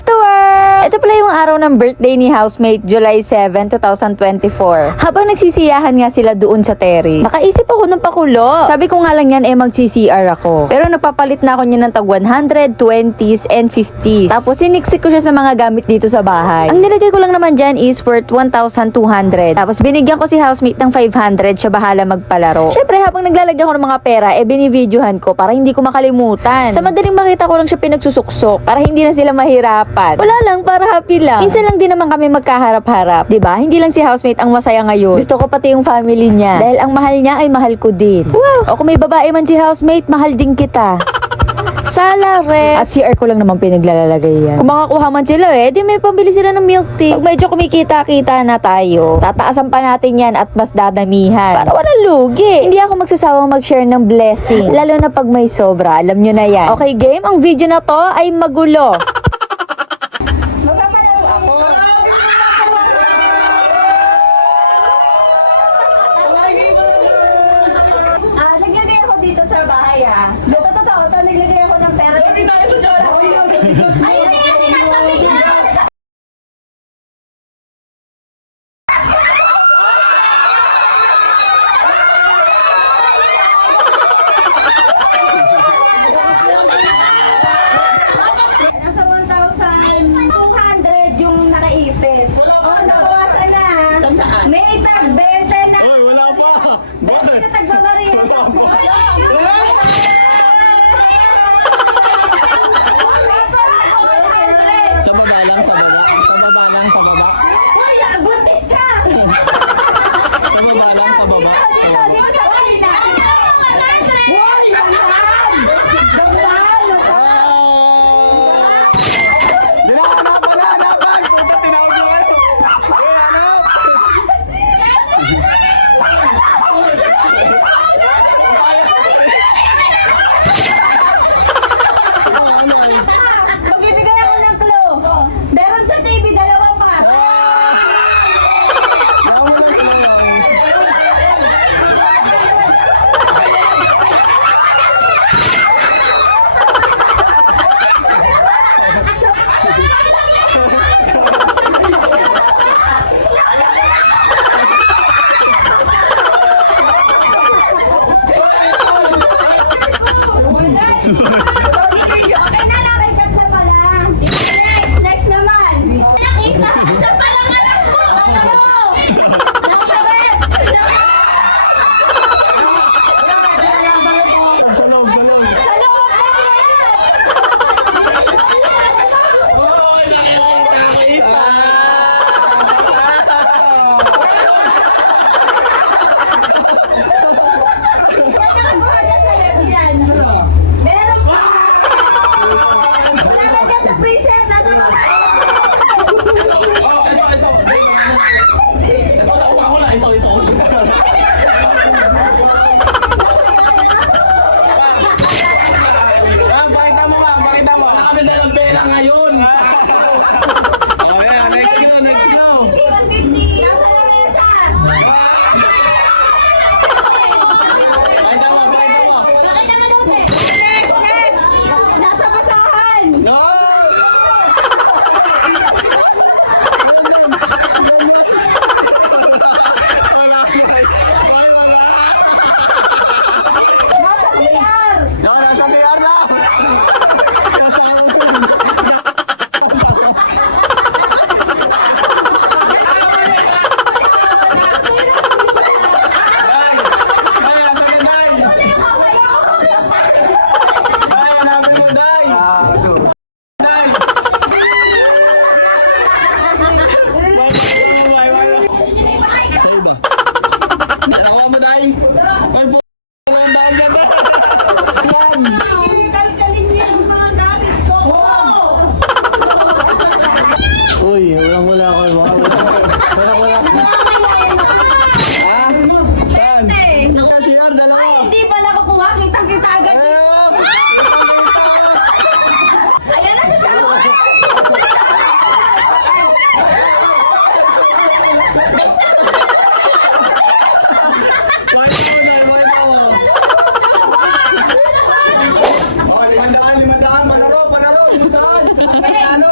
of the world! Ito pala yung araw ng birthday ni housemate, July 7, 2024. Habang nagsisiyahan nga sila doon sa terrace, nakaisip ako ng pakulo. Sabi ko nga lang yan mag-CCR ako. Pero nagpapalit na ako niya ng tag 100, 20s, and 50s. Tapos siniksik ko siya sa mga gamit dito sa bahay. Ang nilagay ko lang naman dyan is worth 1,200. Tapos binigyan ko si housemate ng 500, siya bahala magpalaro. Syempre habang naglalagyan ko ng mga pera, binivideohan ko para hindi ko makalimutan. Sa madaling makita ko lang siya pinagsusuksok para hindi na sila mahirapan. Wala lang, para happy lang. Minsan lang din naman kami magkaharap-harap. 'Di ba? Hindi lang si housemate ang masaya ngayon. Gusto ko pati yung family niya. Dahil ang mahal niya ay mahal ko din. Wow! O kung may babae man si housemate, mahal din kita. Sala, ref. At CR ko lang naman pinaglalagay yan. Kung makakuha man sila di may pambili sila ng milk tea. Pag medyo kumikita-kita na tayo, tataasan pa natin yan at mas dadamihan. Para walang lugi. Hindi ako magsasawang mag-share ng blessing. Lalo na pag may sobra, alam nyo na yan. Okay game, ang video na to ay magulo. Magpapalaro ako. Naglagay ako dito sa bahay Totoo, naglagay ako ng pera. Hindi tayo sa Jola. Ay, sabi ka. Nasa 1,200 yung nakaipit. Nabawasan na. May tag 20 na. Hoy, wala pa! May tag babariya. Sa baba lang, sa baba. Sa baba lang, sa baba. Hoy, buntis ka! Sa baba lang, sa baba. Dito sa kanina. Hoy, Hanapan! Punta, tinawag mo kayo! Hoy, hanap! Magbibigay ako ng clue. Meron sa TV, dalawa pa. Okay na lang, ay tatlo pa lang. Next naman. Isa pa lang alam ko. Alam mo. Nakasaret. Sa loob, sa loob. Sa loob na Hoy, nakikita ko isa! yan. Meron pa. Wala ka sa preset. Nasa Oh, ito. Ako na, ito. Pakita mo nga, pakita mo. Wala kami dalang pera ngayon. Oh, yeah, next go, next go. 150. Nasa lamesa. Pakita mo, pakita mo. Next. Nasa basahan. No! Nasa CR. Nasa PR na! Nasa ako ko. Uy, wala ko. Wala. Ha? Saan? Sa CR, dalawa. Ay, hindi pa nakukuha. Kitang-kita agad. Ayan na siya. Limandaan, panalo, 500. Ano?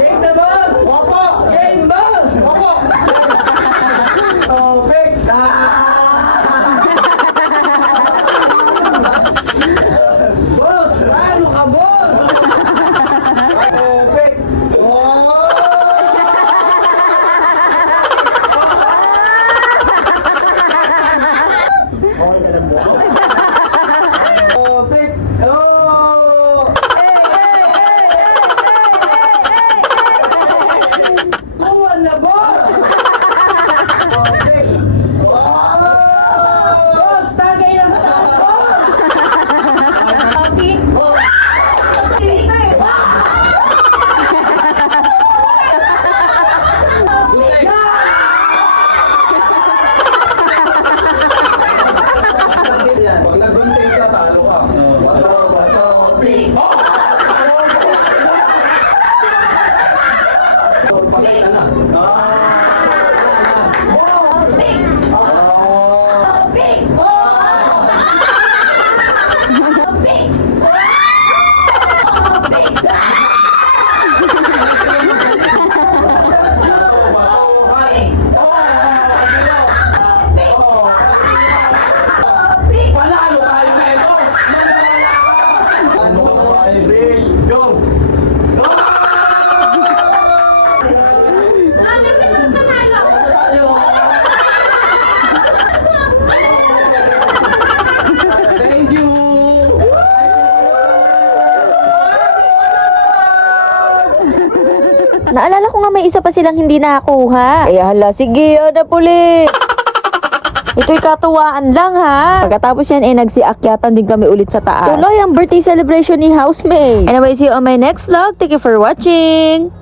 Game na ba? Wapo! Game ba? Wapo! Topik! Boss! Ano ka, boss? Topik! Topik! Oh! Awan na ba? Topik! Boss! Tagay ng tapo! Pag nagunting ka, talo ka. Patay ka na. Panalo tayo na ito! Ano ka ba? Go! Go! Thank you! Naalala ko nga may isa pa silang hindi nakakuha. Kaya hala, sige, na puli. Ito'y katuwaan lang ha. Pagkatapos yan nagsiakyatan din kami ulit sa taas. Tuloy ang birthday celebration ni housemate. Anyway, see you on my next vlog. Thank you for watching.